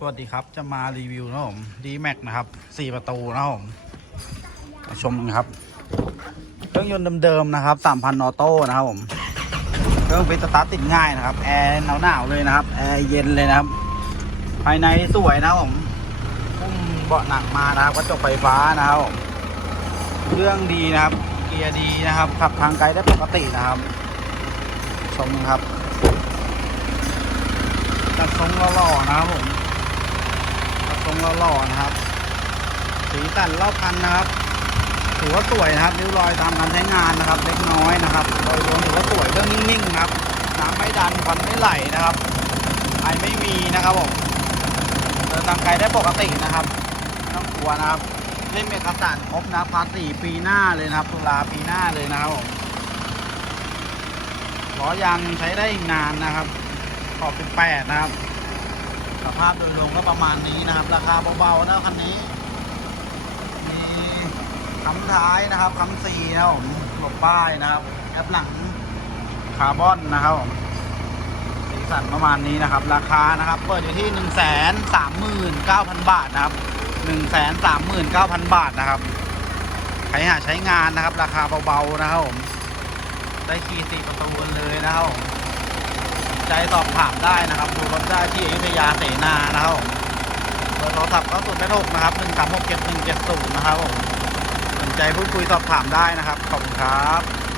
สวัสดีครับจะมารีวิวนะครับผม d m a x นะครับ4ประตูนะผมมาชมกันครับ เครื่องยนต์เดิมๆนะครับ3,000ออโต้นะครับผมเครื่องฟิตสตาร์ติดง่ายนะครับแอร์หนาวๆเลยนะครับแอร์เย็นเลยนะครับ ภายในสวยนะผมพุ่มเบาะหนังมานะครับกระจกไฟฟ้านะครับผมเครื่องดีนะครับ เกียร์ดีนะครับขับทางไกลได้ปกตินะครับ ชมครับกระทรงหล่อๆนะครับผม ระทรงหล่อๆนะครับ สีสันรอบคันนะครับถือว่าสวยนะครับริ้วรอยตามการใช้งานนะครับ เล็กน้อยนะครับโดยรวมถือว่าสวยเครื่องนิ่งๆนะครับน้ำไม่ดันควันไม่ไหลนะครับไอไม่มีนะครับผมเดินทางไกลได้ปกตินะครับไม่ต้องกลัวนะครับเล่นเอกสารครบนะภาษีปีหน้าเลยนะครับตุลาปีหน้าเลยนะครับผมล้อยางใช้ได้อีกนานนะครับขอบ18นะครับ สภาพโดยรวมก็ประมาณนี้นะครับ ราคาเบาๆนะคันนี้ มีคำท้ายนะครับคำซีนะผมหลบป้ายนะครับแอปหลังคาร์บอนนะครับผมสีสันประมาณนี้นะครับ ราคานะครับ เปิดอยู่ที่1 3 9 0 0 0บาทนะครับ1 3 9 0 0 0บาทนะครับใครหาใช้งานนะครับ ราคาเบาๆนะครับผมได้ขี่สี่ประตูเลยนะครับผม ใจสอบถามได้นะครับดูรถได้ที่อยุธยาเสนานะครับผมเบอร์โทรศัพท์ก็ศูนย์แปดหกนะครับหนึ่งสามหกเจ็ดหนึ่งเจ็ดศูนย์นะครับผมสนใจพูดคุยสอบถามได้นะครับขอบคุณครับ